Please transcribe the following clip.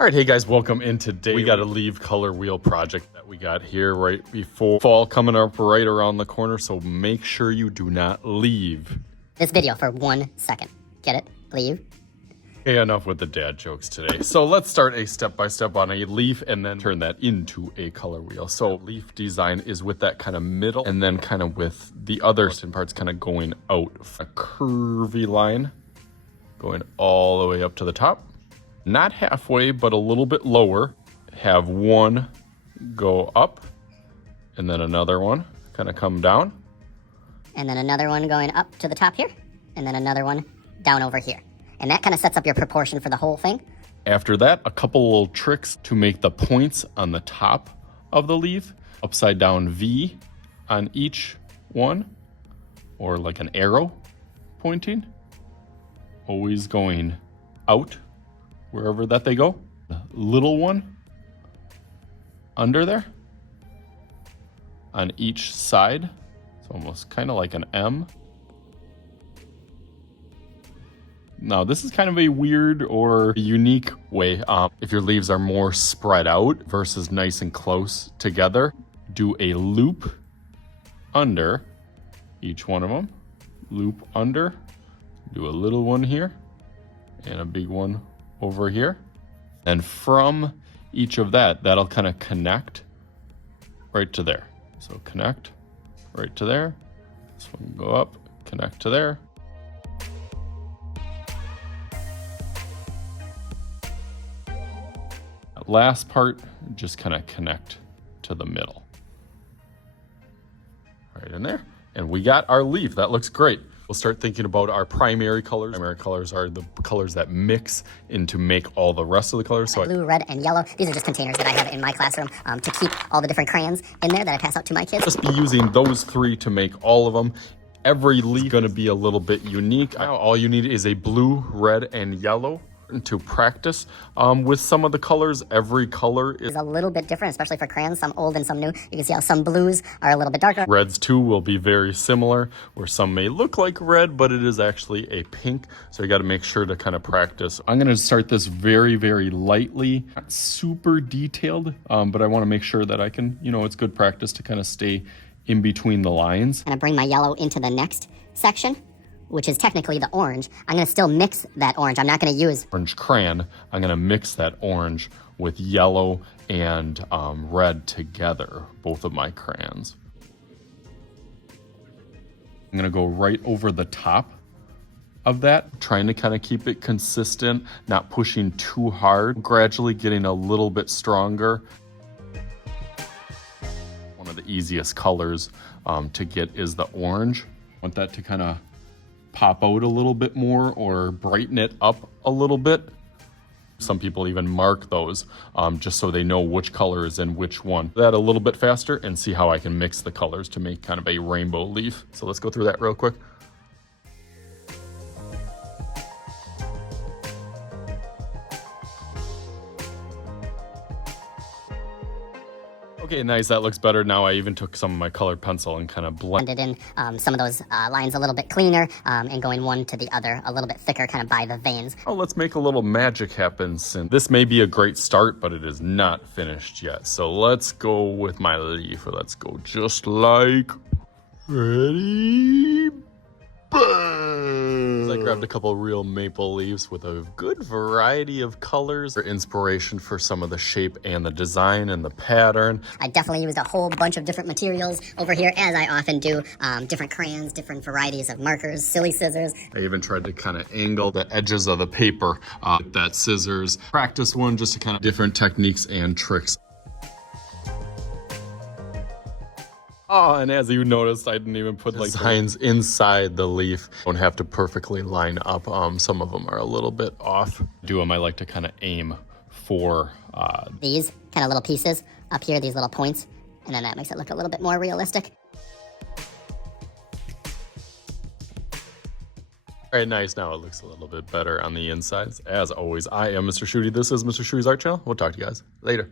All right, hey guys, welcome in. Today we got a leaf color wheel project that we got here right before fall coming up right around the corner, so make sure you do not leave this video for 1 second. Get it? Leave. Okay, enough with the dad jokes today. So let's start a step-by-step on a leaf and then turn that into a color wheel. So leaf design is with that kind of middle and then kind of with the other parts kind of going out. A curvy line going all the way up to the top. Not halfway, but a little bit lower. Have one go up and then another one kind of come down. And then another one going up to the top here. And then another one down over here. And that kind of sets up your proportion for the whole thing. After that, a couple little tricks to make the points on the top of the leaf. Upside down V on each one, or like an arrow pointing. Always going out wherever that they go. The little one under there on each side. It's almost kind of like an M. Now, this is kind of a weird or unique way. If your leaves are more spread out versus nice and close together, do a loop under each one of them. Loop under, do a little one here and a big one over here. And from each of that'll kind of connect right to there. So connect right to there. This one go up, connect to there. Last part, just kind of connect to the middle. Right in there. And we got our leaf. That looks great. We'll start thinking about our primary colors. Primary colors are the colors that mix in to make all the rest of the colors. So blue, red, and yellow. These are just containers that I have in my classroom to keep all the different crayons in there that I pass out to my kids. Just be using those three to make all of them. Every leaf is going to be a little bit unique. Now, all you need is a blue, red, and yellow. To practice with some of the colors. Every color is a little bit different, especially for crayons, some old and some new. You can see how some blues are a little bit darker. Reds too will be very similar, where some may look like red, but it is actually a pink. So you got to make sure to kind of practice. I'm going to start this very, very lightly, not super detailed, but I want to make sure that I can, it's good practice to kind of stay in between the lines. I'm going to bring my yellow into the next section, which is technically the orange. I'm gonna still mix that orange. I'm not gonna use orange crayon. I'm gonna mix that orange with yellow and red together, both of my crayons. I'm gonna go right over the top of that, trying to kind of keep it consistent, not pushing too hard, gradually getting a little bit stronger. One of the easiest colors to get is the orange. I want that to kind of pop out a little bit more or brighten it up a little bit. Some people even mark those just so they know which color is in which one. That a little bit faster and see how I can mix the colors to make kind of a rainbow leaf. So let's go through that real quick. Okay, nice, that looks better. Now I even took some of my colored pencil and kind of blended in some of those lines a little bit cleaner and going one to the other a little bit thicker kind of by the veins. Oh, let's make a little magic happen. Since this may be a great start, but it is not finished yet. So let's go with my leaf. Let's go just like, ready, bang! So I grabbed a couple real maple leaves with a good variety of colors for inspiration for some of the shape and the design and the pattern. I definitely used a whole bunch of different materials over here, as I often do. Different crayons, different varieties of markers, silly scissors. I even tried to kind of angle the edges of the paper with that scissors. Practice one just to kind of different techniques and tricks. Oh, and as you noticed, I didn't even put like designs inside the leaf. Don't have to perfectly line up. Some of them are a little bit off. I like to kind of aim for these kind of little pieces up here, these little points, and then that makes it look a little bit more realistic. All right, nice. Now it looks a little bit better on the insides. As always, I am Mr. Shooty. This is Mr. Shooty's Art Channel. We'll talk to you guys later.